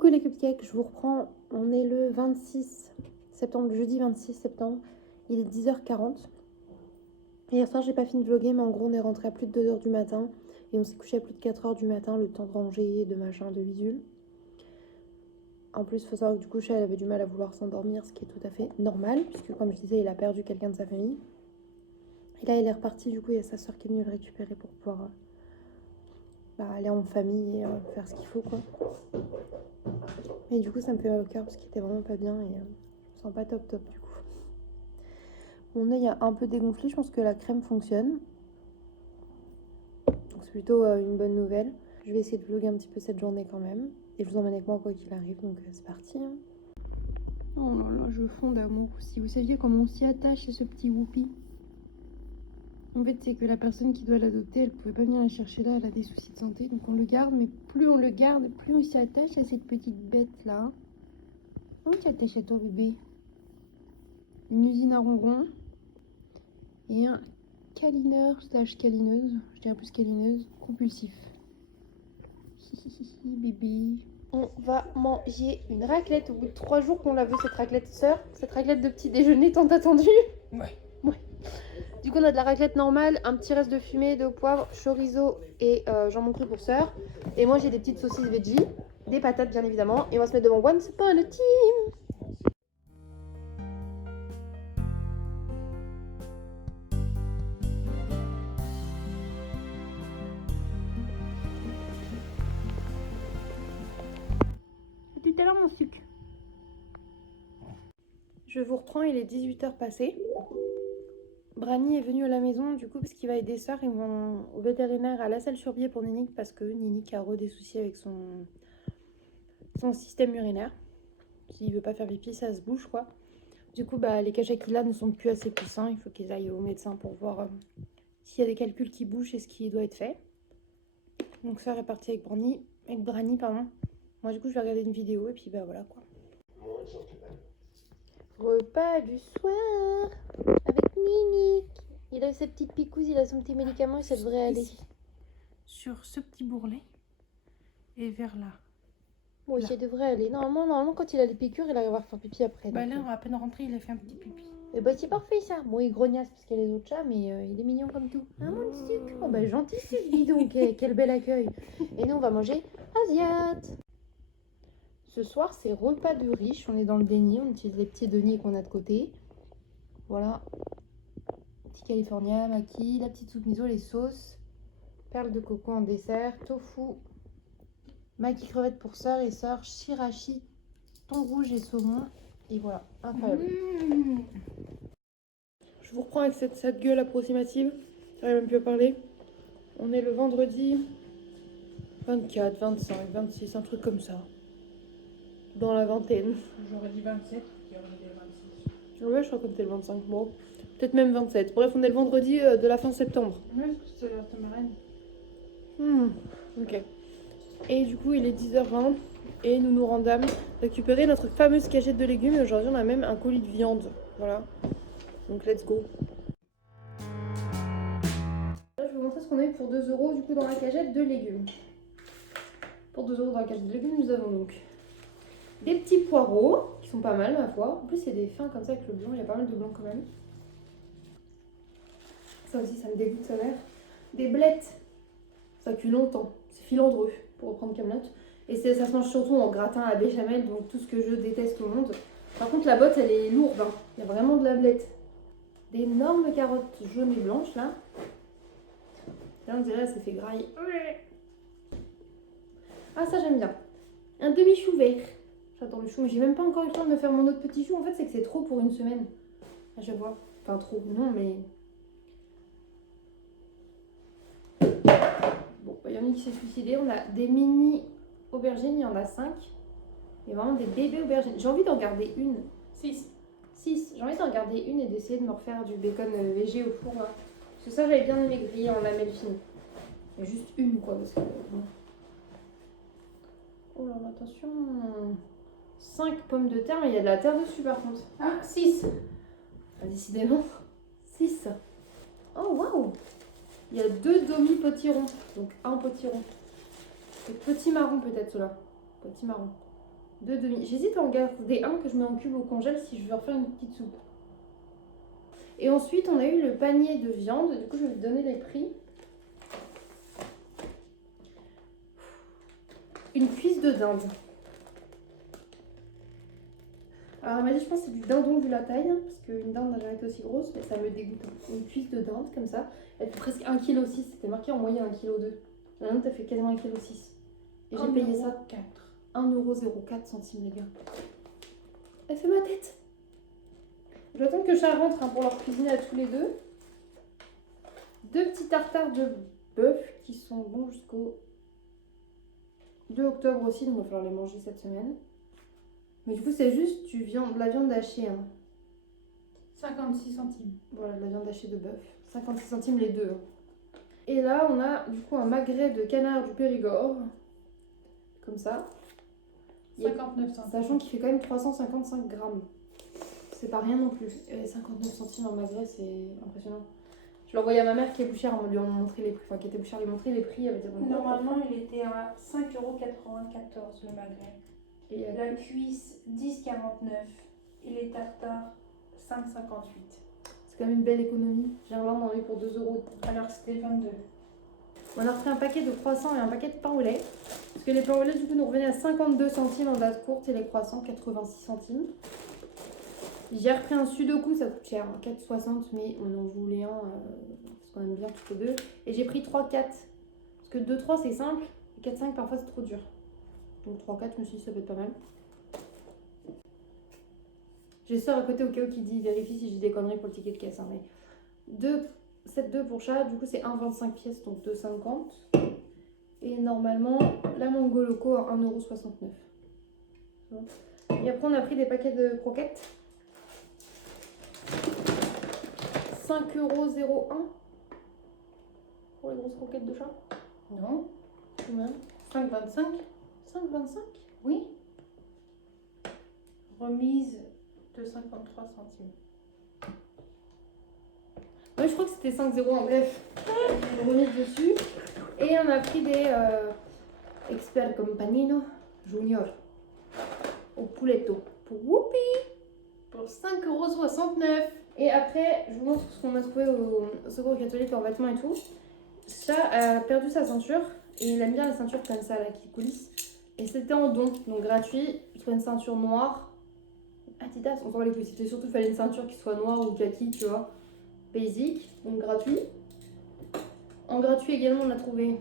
Coucou les cupcakes, je vous reprends. On est le 26 septembre, le jeudi 26 septembre. Il est 10h40. Hier soir, j'ai pas fini de vlogger, mais en gros, on est rentré à plus de 2h du matin. Et on s'est couché à plus de 4h du matin, le temps de ranger, de machin, de bidule. En plus, il faut savoir que du coup, elle avait du mal à vouloir s'endormir, ce qui est tout à fait normal, puisque comme je disais, il a perdu quelqu'un de sa famille. Et là, il est reparti, du coup, il y a sa soeur qui est venue le récupérer pour pouvoir aller en famille et faire ce qu'il faut, quoi. Et du coup, ça me fait mal au cœur parce qu'il était vraiment pas bien et je me sens pas top top du coup. Mon œil a un peu dégonflé, je pense que la crème fonctionne. Donc c'est plutôt une bonne nouvelle. Je vais essayer de vlogger un petit peu cette journée quand même. Et je vous emmène avec moi quoi qu'il arrive, donc c'est parti. Hein. Oh là là, je fonds d'amour. Si vous saviez comment on s'y attache à ce petit Whoopi. En fait, c'est que la personne qui doit l'adopter, elle pouvait pas venir la chercher là, elle a des soucis de santé. Donc on le garde, mais plus on le garde, plus on s'y attache à cette petite bête là. On s'y attache à toi bébé. Une usine à ronron. Et un câlineur slash câlineuse, je dirais plus câlineuse, compulsif. Hihihi, bébé. On va manger une raclette au bout de 3 jours qu'on la veut, cette raclette sœur. Cette raclette de petit déjeuner tant attendue. Ouais. Du coup, on a de la raclette normale, un petit reste de fumée, de poivre, chorizo et jambon cru pour sœur. Et moi, j'ai des petites saucisses veggie, des patates bien évidemment. Et on va se mettre devant Once Upon a Team. Tout à l'heure, mon sucre. Je vous reprends, il est 18h passé. Brani est venu à la maison du coup parce qu'il va aider sœur. Ils vont au vétérinaire à La Salle-sur-Biais pour Ninique parce que Ninique a des soucis avec son système urinaire. S'il veut pas faire pipi, ça se bouge quoi. Du coup, les cachets qu'il a ne sont plus assez puissants. Il faut qu'ils aillent au médecin pour voir s'il y a des calculs qui bougent et ce qui doit être fait. Donc sœur est partie avec Brani, pardon. Moi du coup je vais regarder une vidéo et puis voilà quoi. Repas du soir avec Ninique. Il a ses petites picouzes, il a son petit médicament et ça devrait aller. Ici, sur ce petit bourrelet et vers là. Oui, ça devrait aller. Normalement, quand il a les piqûres, il arrive à faire pipi après. Bah là, à peine rentré, il a fait un petit pipi. Et c'est parfait ça. Bon, il grognasse parce qu'il y a les autres chats, mais il est mignon comme tout. Ah, mon sucre. Oh, gentil sucre, dis donc. Quel bel accueil. Et nous, on va manger asiate. Ce soir, c'est repas de riche. On est dans le déni. On utilise les petits deniers qu'on a de côté. Voilà. Petit California, maki, la petite soupe miso, les sauces. Perles de coco en dessert. Tofu. Maki crevette pour sœur et sœur. Shirashi. Thon rouge et saumon. Et voilà. Incroyable. Je vous reprends avec cette gueule approximative. J'arrive même plus à parler. On est le vendredi 24, 25, 26, un truc comme ça. Dans la vingtaine. J'aurais dit 27, qui aurait dit 26. Ouais, je crois qu'on était le 25. Bon, peut-être même 27. Bref, on est le vendredi de la fin septembre. Ouais, parce que c'est la marraine. Ok. Et du coup, il est 10h20 et nous nous rendâmes récupérer notre fameuse cagette de légumes. Et aujourd'hui, on a même un colis de viande. Voilà. Donc, let's go. Là, je vais vous montrer ce qu'on a eu pour 2 € du coup dans la cagette de légumes. Pour 2 € dans la cagette de légumes, nous avons donc des petits poireaux qui sont pas mal, ma foi. En plus, il y a des fins comme ça avec le blanc. Il y a pas mal de blanc quand même. Ça aussi, ça me dégoûte, sa mère. Des blettes. Ça cuit longtemps. C'est filandreux, pour reprendre Camelot. Et ça se mange surtout en gratin à béchamel, donc tout ce que je déteste au monde. Par contre, la botte, elle est lourde. Hein. Il y a vraiment de la blette. D'énormes carottes jaunes et blanches, là. Là, on dirait, ça fait graille. Ah, ça, j'aime bien. Un demi-chou vert. J'adore le chou, mais j'ai même pas encore eu le temps de me faire mon autre petit chou. En fait, c'est que c'est trop pour une semaine. À chaque fois. Enfin, trop, non, mais... Bon, il y en a qui s'est suicidé. On a des mini aubergines, il y en a 5. Il y a vraiment des bébés aubergines. J'ai envie d'en garder une. 6. J'ai envie d'en garder une et d'essayer de me refaire du bacon végé au four. Là. Parce que ça, j'avais bien aimé griller en lamelles fines. Il y a juste une, quoi. Parce que, bon. Oh là là, attention. 5 pommes de terre, mais il y a de la terre dessus par contre. Ah, 6. Ah, décidément. 6. Oh, waouh. Il y a 2 demi-potirons. Donc un potiron. Et petit marron peut-être, ceux-là. Petit marron. 2 demi. J'hésite à en garder un que je mets en cube au congèle si je veux refaire une petite soupe. Et ensuite, on a eu le panier de viande. Du coup, je vais vous donner les prix. Une cuisse de dinde. Alors, elle m'a dit, je pense que c'est du dindon vu la taille, parce qu'une dinde n'a jamais été aussi grosse, mais ça me dégoûte. Une cuisse de dinde, comme ça. Elle fait presque 1,6 kg. C'était marqué en moyenne 1,2 kg. La nôtre, elle fait quasiment 1,6 kg. Et j'ai payé ça 1,04 €, les gars. Elle fait ma tête. Je vais attendre que Charles rentre pour leur cuisiner à tous les deux. 2 petits tartares de bœuf qui sont bons jusqu'au 2 octobre aussi, donc il va falloir les manger cette semaine. Mais du coup, c'est juste de la viande hachée. Hein. 56 centimes. Voilà, de la viande hachée de bœuf. 56 centimes les deux. Et là, on a du coup un magret de canard du Périgord. Comme ça. 59 centimes. Sachant qu'il fait quand même 355 grammes. C'est pas rien non plus. Et 59 centimes en magret, c'est impressionnant. Je l'ai envoyé à ma mère qui est bouchère, on lui a montré les prix. Enfin, qui était bouchère, lui a montré les prix. Elle va dire, Normalement, il était à 5,94 € le magret. Et la cuisse 10,49 et les tartares 5,58. C'est quand même une belle économie. Généralement, on en est pour 2 €. Alors que c'était 22. On a repris un paquet de croissants et un paquet de pain au lait. Parce que les pains au lait, du coup, nous revenaient à 52 centimes en date courte et les croissants, 86 centimes. J'ai repris un sudoku, ça coûte cher, hein, 4,60, mais on en voulait un parce qu'on aime bien tous les deux. Et j'ai pris 3,4. Parce que 2,3 c'est simple, et 4,5 parfois c'est trop dur. Donc 3,4, je me suis dit ça peut être pas mal. J'ai sort à côté au cas où qui dit vérifie si j'ai des conneries pour le ticket de caisse. Hein, mais 7,2 pour chat, du coup c'est 1,25 pièces, donc 2,50. Et normalement, la Mango Loco à 1,69 €. Et après on a pris des paquets de croquettes. 5,01 € pour les grosses croquettes de chat. Non. Combien? 5,25. 5,25? Oui. Remise de 53 centimes. Oui, je crois que c'était 5,01. Bref, remise dessus. Et on a pris des Expert Campanino Junior au pouletto. Pour whoopi! Pour 5,69 €. Et après, je vous montre ce qu'on a trouvé au Secours catholique en vêtements et tout. Chat a perdu sa ceinture et il aime bien les ceintures comme ça là qui coulissent. Et c'était en don, donc gratuit. Je trouvais une ceinture noire. Adidas, on s'en va les couilles. C'était surtout, il fallait une ceinture qui soit noire ou kaki, tu vois. Basic, donc gratuit. En gratuit également, on a trouvé.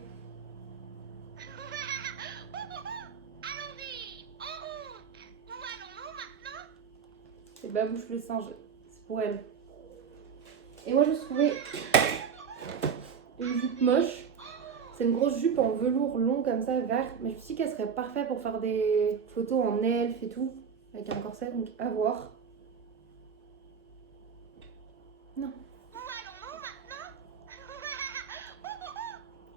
C'est Babouche le singe, c'est pour elle. Et moi, je trouvais une jupe moche. C'est une grosse jupe en velours long comme ça, vert. Mais je me suis dit qu'elle serait parfaite pour faire des photos en elfe et tout. Avec un corset, donc à voir. Non.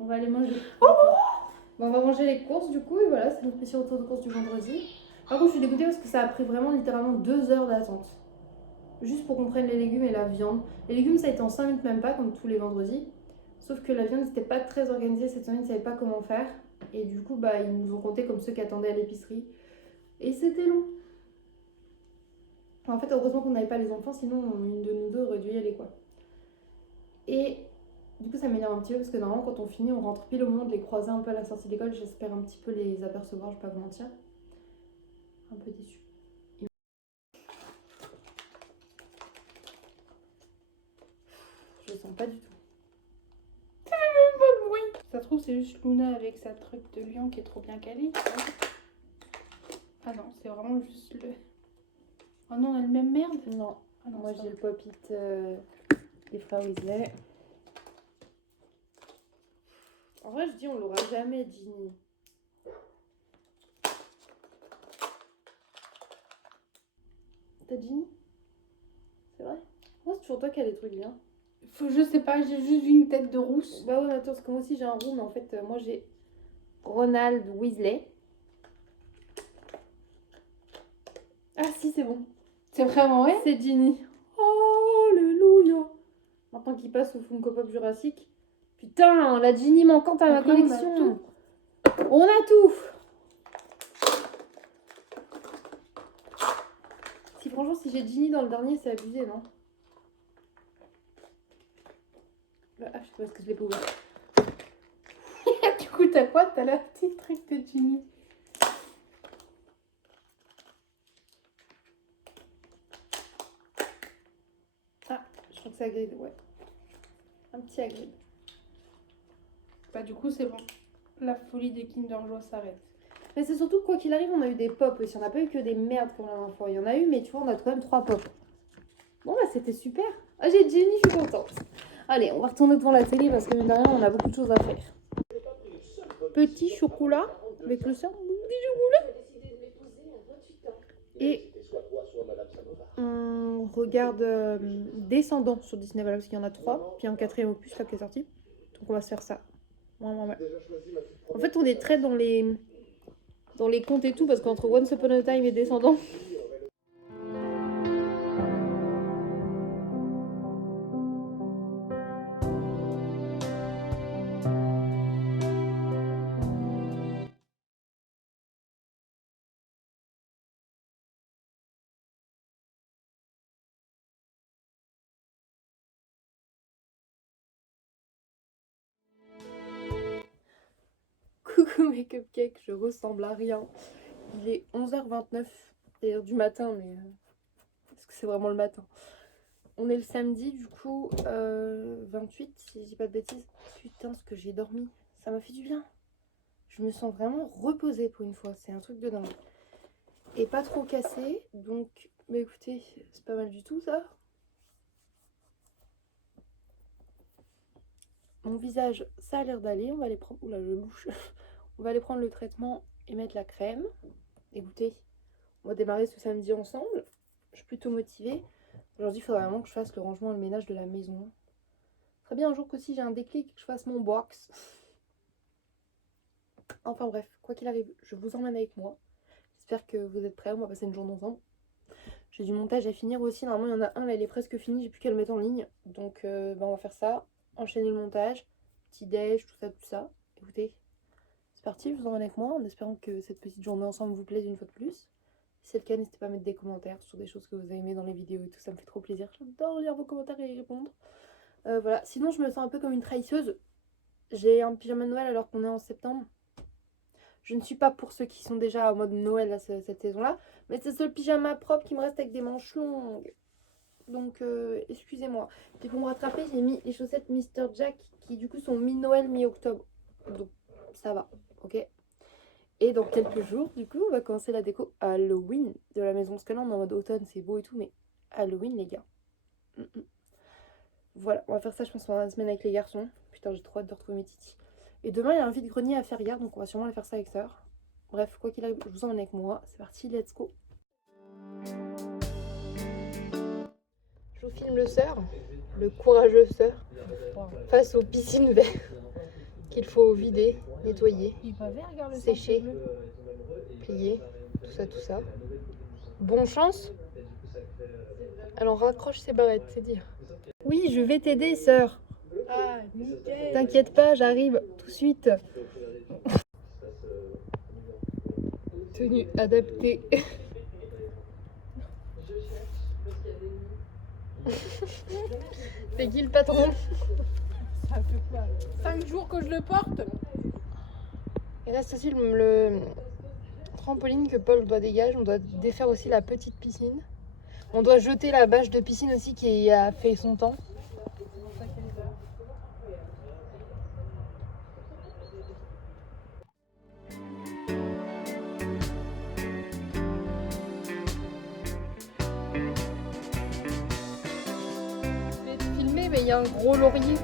On va aller manger. Bon, on va manger les courses du coup. Et voilà, c'est notre petit retour de course du vendredi. Par contre, je suis dégoûtée parce que ça a pris vraiment littéralement 2 heures d'attente. Juste pour qu'on prenne les légumes et la viande. Les légumes, ça a été en 5 minutes même pas, comme tous les vendredis. Sauf que la viande, c'était pas très organisée cette semaine, ils savaient pas comment faire. Et du coup, bah, ils nous ont compté comme ceux qui attendaient à l'épicerie. Et c'était long. En fait, heureusement qu'on n'avait pas les enfants, sinon une de nous deux aurait dû y aller, quoi. Et du coup, ça m'énerve un petit peu parce que normalement, quand on finit, on rentre pile au moment de les croiser un peu à la sortie d'école. J'espère un petit peu les apercevoir, je vais pas vous mentir. Un peu déçue. Je le sens pas du tout. Ça fait même pas de bruit. Ça se trouve, c'est juste Luna avec sa truc de lion qui est trop bien calée. Ah non, c'est vraiment juste le... Oh non, on a le même merde. Non, Ah non, moi c'est j'ai pas- le pop-it des frères Weasley. En vrai, je dis on l'aura jamais, Ginny. T'as Ginny? C'est vrai? Moi, c'est toujours toi qui as des trucs bien. Je sais pas, j'ai juste vu une tête de rousse. Bah ouais, mais attends, parce que moi aussi j'ai un roux, mais en fait, moi j'ai Ronald Weasley. Ah si, c'est bon. C'est vraiment vrai? C'est Ginny. Alléluia. Maintenant qu'il passe au Funko Pop Jurassic. Putain, la Ginny manquante à ma Donc là, on a collection. tout. On a tout. franchement, si j'ai Ginny dans le dernier, c'est abusé, non? Ah, je sais pas parce que je l'ai pas ouvert. Du coup, t'as quoi? T'as la petite truc de Ginny. Ah, je crois que c'est Hagrid, ouais. Un petit Hagrid. Bah, du coup, c'est bon. La folie des Kinder Joy s'arrête. Mais c'est surtout, quoi qu'il arrive, on a eu des pop aussi. On n'a pas eu que des merdes comme la dernière fois. Il y en a eu, mais tu vois, on a quand même 3 pop. Bon, bah, c'était super. Ah, j'ai Ginny, je suis contente. Allez, on va retourner devant la télé parce que, mine de rien, on a beaucoup de choses à faire. Petit chocolat avec le sang. Et on regarde Descendants sur Disney, voilà, parce qu'il y en a 3. Puis un 4e opus là qui est sorti. Donc on va se faire ça. Ouais. En fait, on est très dans les contes et tout, parce qu'entre Once Upon a Time et Descendants. Coucou mes cupcakes, je ressemble à rien. Il est 11h29, d'ailleurs du matin, mais est-ce que c'est vraiment le matin? On est le samedi, du coup, 28, si je dis pas de bêtises. Putain, ce que j'ai dormi, ça m'a fait du bien. Je me sens vraiment reposée pour une fois, c'est un truc de dingue. Et pas trop cassé, donc, bah écoutez, c'est pas mal du tout ça. Mon visage, ça a l'air d'aller, on va aller prendre... Oula, je louche. On va aller prendre le traitement et mettre la crème. Écoutez, on va démarrer ce samedi ensemble. Je suis plutôt motivée. Aujourd'hui, il faudrait vraiment que je fasse le rangement et le ménage de la maison. Très bien un jour qu'aussi j'ai un déclic, que je fasse mon box. Enfin bref, quoi qu'il arrive, je vous emmène avec moi. J'espère que vous êtes prêts, on va passer une journée ensemble. J'ai du montage à finir aussi, normalement il y en a un, là il est presque fini, j'ai plus qu'à le mettre en ligne. Donc on va faire ça, enchaîner le montage, petit déj, tout ça. Écoutez, c'est parti, je vous emmène avec moi en espérant que cette petite journée ensemble vous plaise une fois de plus. Si c'est le cas, n'hésitez pas à mettre des commentaires sur des choses que vous avez aimées dans les vidéos et tout, ça me fait trop plaisir. J'adore lire vos commentaires et y répondre. Voilà, sinon je me sens un peu comme une trahisseuse. J'ai un pyjama de Noël alors qu'on est en septembre. Je ne suis pas pour ceux qui sont déjà en mode Noël à cette saison-là, mais c'est le seul pyjama propre qui me reste avec des manches longues. Donc, excusez-moi. Puis pour me rattraper, j'ai mis les chaussettes Mr. Jack qui du coup sont mi-Noël, mi-octobre. Donc, ça va, ok? Et dans quelques jours, du coup, on va commencer la déco Halloween de la maison. Parce que là, on est en mode automne, c'est beau et tout, mais Halloween, les gars. Voilà, on va faire ça, je pense, pendant la semaine avec les garçons. Putain, j'ai trop hâte de retrouver mes titis. Et demain, il y a un vide-grenier à faire hier, donc on va sûrement aller faire ça avec Sœur. Bref, quoi qu'il arrive, je vous emmène avec moi. C'est parti, let's go. Je vous filme le Sœur, le courageux Sœur, face aux piscines vertes qu'il faut vider, nettoyer, sécher, plier, tout ça. Bonne chance. Alors raccroche ses barrettes, c'est dire. Oui, je vais t'aider, Sœur. Ah, nickel. T'inquiète pas, j'arrive tout de suite. Tenue adaptée. C'est qui le patron? Ça fait quoi? 5 jours que je le porte. Il reste aussi le trampoline que Paul doit dégager. On doit défaire aussi la petite piscine. On doit jeter la bâche de piscine aussi qui a fait son temps. Mais il y a un gros laurier.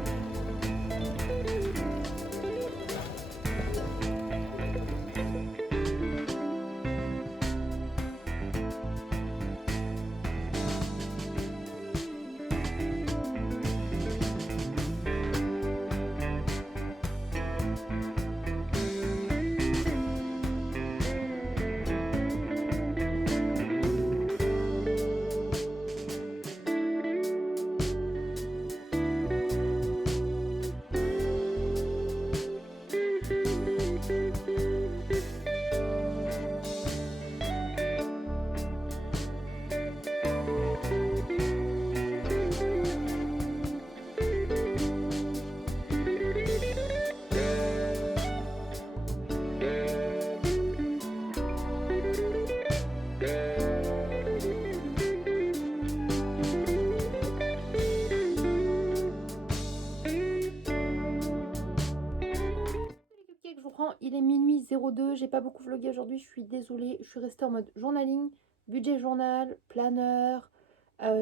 02, j'ai pas beaucoup vlogué aujourd'hui, je suis désolée. Je suis restée en mode journaling, budget journal, planeur.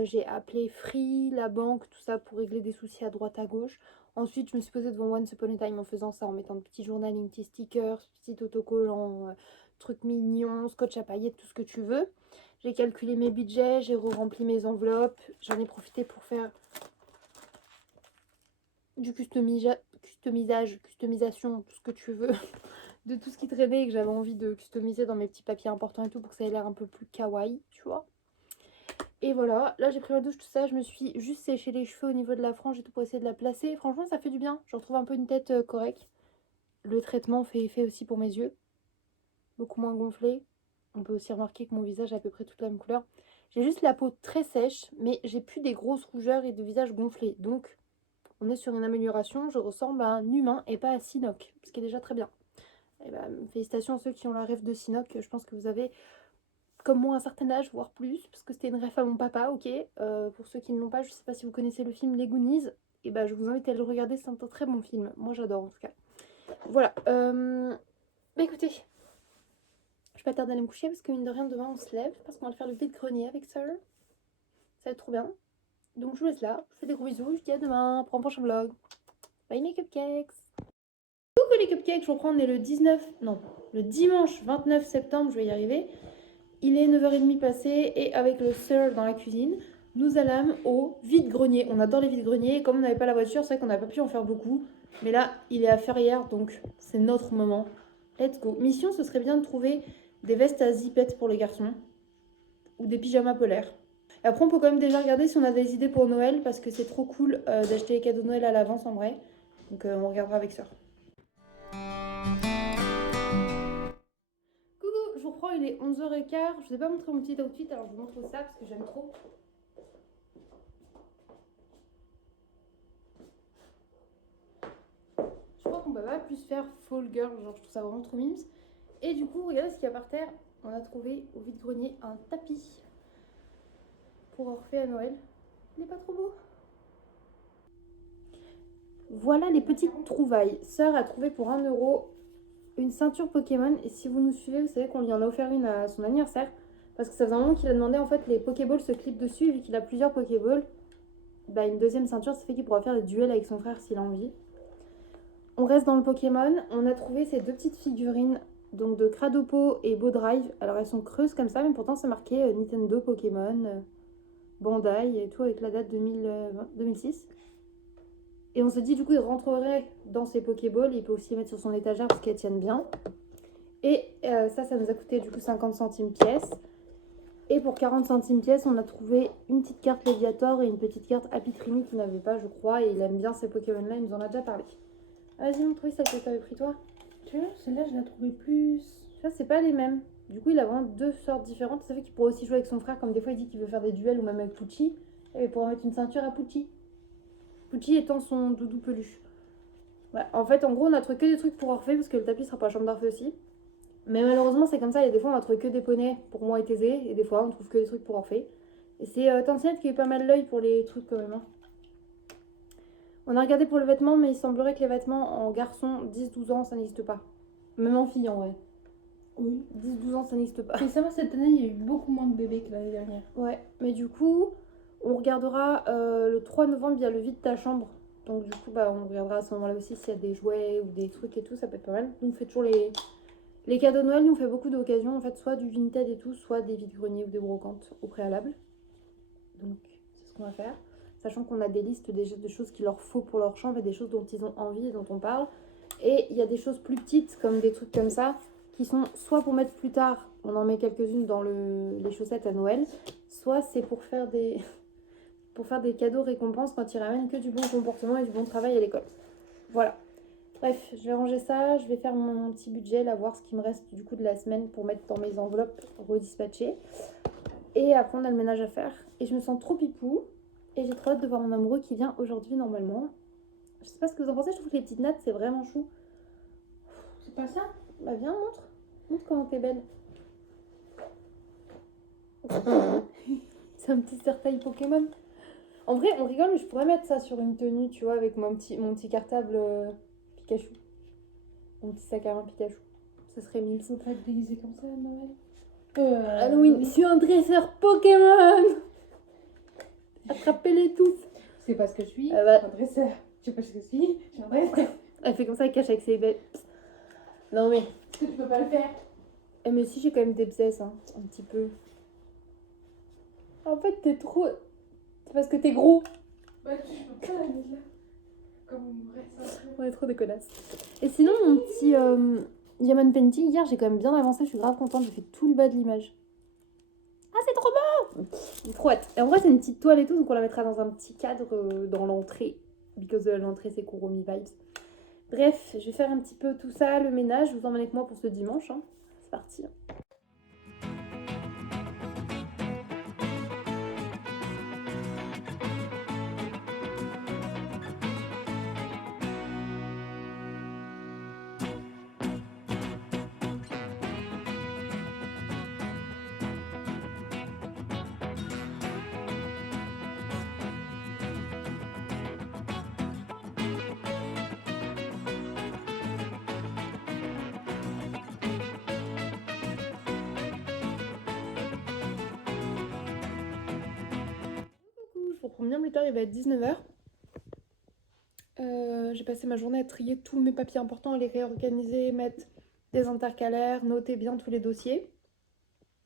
J'ai appelé Free, la banque, tout ça pour régler des soucis à droite à gauche. Ensuite, je me suis posée devant Once Upon a Time en faisant ça, en mettant de petits journaling, petits stickers, petits autocollants, trucs mignons, scotch à paillettes, tout ce que tu veux. J'ai calculé mes budgets, j'ai re-rempli mes enveloppes. J'en ai profité pour faire du customisation, tout ce que tu veux, de tout ce qui traînait et que j'avais envie de customiser dans mes petits papiers importants et tout pour que ça ait l'air un peu plus kawaii, tu vois. Et voilà, là j'ai pris ma douche, tout ça, je me suis juste séché les cheveux au niveau de la frange et tout pour essayer de la placer. Franchement, ça fait du bien, je retrouve un peu une tête correcte. Le traitement fait effet aussi pour mes yeux, beaucoup moins gonflé. On peut aussi remarquer que mon visage a à peu près toute la même couleur. J'ai juste la peau très sèche, mais j'ai plus des grosses rougeurs et de visage gonflé. Donc, on est sur une amélioration. Je ressemble à un humain et pas à Sinoc, ce qui est déjà très bien. Et bah, félicitations à ceux qui ont la rêve de Sinoc. Je pense que vous avez, comme moi, un certain âge, voire plus, parce que c'était une rêve à mon papa, ok. Pour ceux qui ne l'ont pas, je sais pas si vous connaissez le film Les Goonies. Et bah, je vous invite à le regarder, c'est un très bon film. Moi, j'adore en tout cas. Voilà. Bah écoutez, je vais pas tarder à aller me coucher parce que mine de rien, demain on se lève parce qu'on va faire le vide-grenier avec Sir. Ça va être trop bien. Donc je vous laisse là. Je vous fais des gros bisous. Je vous dis à demain pour un prochain vlog. Bye mes cupcakes. Coucou les cupcakes, je reprends. On est le 19, non, le dimanche 29 septembre, je vais y arriver. Il est 9h30 passé et avec le Sir dans la cuisine, nous allons au vide-grenier. On adore les vide-greniers. Comme on n'avait pas la voiture, c'est vrai qu'on n'a pas pu en faire beaucoup. Mais là, il est à faire hier, donc c'est notre moment. Let's go. Mission, ce serait bien de trouver des vestes à zipette pour les garçons ou des pyjamas polaires. Et après, on peut quand même déjà regarder si on a des idées pour Noël parce que c'est trop cool d'acheter les cadeaux de Noël à l'avance en vrai. Donc on regardera avec Sœur. Coucou, je vous reprends, il est 11h15. Je vous ai pas montré mon petit outfit, alors je vous montre ça parce que j'aime trop. Je crois qu'on peut pas plus faire fall girl, genre je trouve ça vraiment trop mimes. Et du coup, regardez ce qu'il y a par terre. On a trouvé au vide-grenier un tapis pour Orphée à Noël. Il est pas trop beau? Voilà les petites trouvailles. Sœur a trouvé pour 1 euro une ceinture Pokémon. Et si vous nous suivez, vous savez qu'on lui en a offert une à son anniversaire. Parce que ça faisait un moment qu'il a demandé en fait les Pokéballs se clipent dessus. Et vu qu'il a plusieurs Pokéballs, bah, une deuxième ceinture, ça fait qu'il pourra faire des duels avec son frère s'il a envie. On reste dans le Pokémon. On a trouvé ces deux petites figurines donc de Cradopo et Bowdrive. Alors elles sont creuses comme ça, mais pourtant c'est marqué Nintendo, Pokémon, Bandai et tout avec la date 2006. Et on se dit du coup il rentrerait dans ses Pokéballs. Il peut aussi les mettre sur son étagère parce qu'elles tiennent bien. Et ça nous a coûté du coup 50 centimes pièce. Et pour 40 centimes pièce, on a trouvé une petite carte Léviator et une petite carte Apitrini qu'il n'avait pas, je crois. Et il aime bien ces Pokémon-là, il nous en a déjà parlé. Vas-y, montre-lui celle que t'avais pris toi. Tu vois, celle-là, je la trouvais plus. Ça, c'est pas les mêmes. Du coup, il a vraiment deux sortes différentes. Ça fait qu'il pourrait aussi jouer avec son frère, comme des fois il dit qu'il veut faire des duels ou même avec Pucci. Et il pourrait mettre une ceinture à Pucci. Pucci étant son doudou peluche. Ouais, en fait, en gros, on a trouvé que des trucs pour Orphée parce que le tapis sera pas à la chambre d'Orphée aussi. Mais malheureusement, c'est comme ça. Il y a des fois, on va trouver que des poneys pour moi et Thésée. Et des fois, on trouve que des trucs pour Orphée. Et c'est Tantinette qui a eu pas mal l'œil pour les trucs quand même. Hein. On a regardé pour le vêtement, mais il semblerait que les vêtements en garçon 10-12 ans, ça n'existe pas. Même en fille en vrai. Oui. 10-12 ans, ça n'existe pas. Mais ça va, cette année, il y a eu beaucoup moins de bébés que l'année dernière. Ouais, mais du coup, on regardera le 3 novembre, il y a le vide ta chambre. Donc du coup, bah, on regardera à ce moment-là aussi s'il y a des jouets ou des trucs et tout, ça peut être pas mal. Nous, on fait toujours les cadeaux de Noël, nous on fait beaucoup d'occasions, en fait, soit du Vinted et tout, soit des vides-greniers ou des brocantes au préalable. Donc, c'est ce qu'on va faire. Sachant qu'on a des listes de choses qu'il leur faut pour leur chambre et des choses dont ils ont envie et dont on parle. Et il y a des choses plus petites, comme des trucs comme ça, qui sont soit pour mettre plus tard, on en met quelques-unes dans les chaussettes à Noël, soit c'est pour faire des cadeaux récompenses quand ils ramènent que du bon comportement et du bon travail à l'école. Voilà. Bref, je vais ranger ça, je vais faire mon petit budget, là, voir ce qui me reste du coup de la semaine pour mettre dans mes enveloppes redispatchées. Et après, on a le ménage à faire. Et je me sens trop pipou. Et j'ai trop hâte de voir mon amoureux qui vient aujourd'hui normalement. Je sais pas ce que vous en pensez, je trouve que les petites nattes, c'est vraiment chou. C'est pas ça? Bah viens, montre. Montre comment t'es belle. C'est un petit certail Pokémon. En vrai, on rigole, mais je pourrais mettre ça sur une tenue, tu vois, avec mon petit cartable Pikachu. Mon petit sac à main Pikachu. Ça serait Mims. Faut pas être déguisé comme ça à Noël. Halloween, je suis un dresseur Pokémon. Attrapez-les tous. C'est pas ce que je suis. Bah. Un dresseur. Je sais pas ce que je suis. Je suis un dresseur. Elle fait comme ça, elle cache avec ses bêtes. Non mais... Est-ce que tu peux pas le faire? Mais si, j'ai quand même des bzès, hein, un petit peu. En fait, t'es trop... C'est parce que t'es gros. Bah, tu peux pas la mettre là. Comme une vraie ceinture. On est trop des connasses. Et sinon, mon petit Diamond Painting, hier, j'ai quand même bien avancé. Je suis grave contente. J'ai fait tout le bas de l'image. Ah, c'est trop beau! J'ai trop hâte. Et en vrai, c'est une petite toile et tout, donc on la mettra dans un petit cadre dans l'entrée. Because l'entrée, c'est Kuromi Vibes. Bref, je vais faire un petit peu tout ça, le ménage. Je vous emmène avec moi pour ce dimanche. Hein. C'est parti. Je reprends bien plus tard, il va être 19h. J'ai passé ma journée à trier tous mes papiers importants, à les réorganiser, mettre des intercalaires, noter bien tous les dossiers.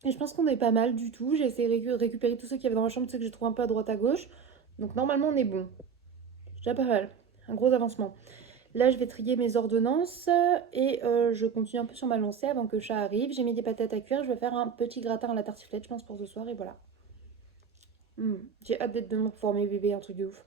Et je pense qu'on est pas mal du tout. J'ai essayé de récupérer tous ceux qu'il y avait dans ma chambre, ceux que j'ai trouvé un peu à droite à gauche. Donc normalement on est bon. C'est déjà pas mal. Un gros avancement. Là je vais trier mes ordonnances et je continue un peu sur ma lancée avant que le chat arrive. J'ai mis des patates à cuire. Je vais faire un petit gratin à la tartiflette je pense pour ce soir et voilà. J'ai hâte d'être demain pour voir mes bébés, un truc de ouf.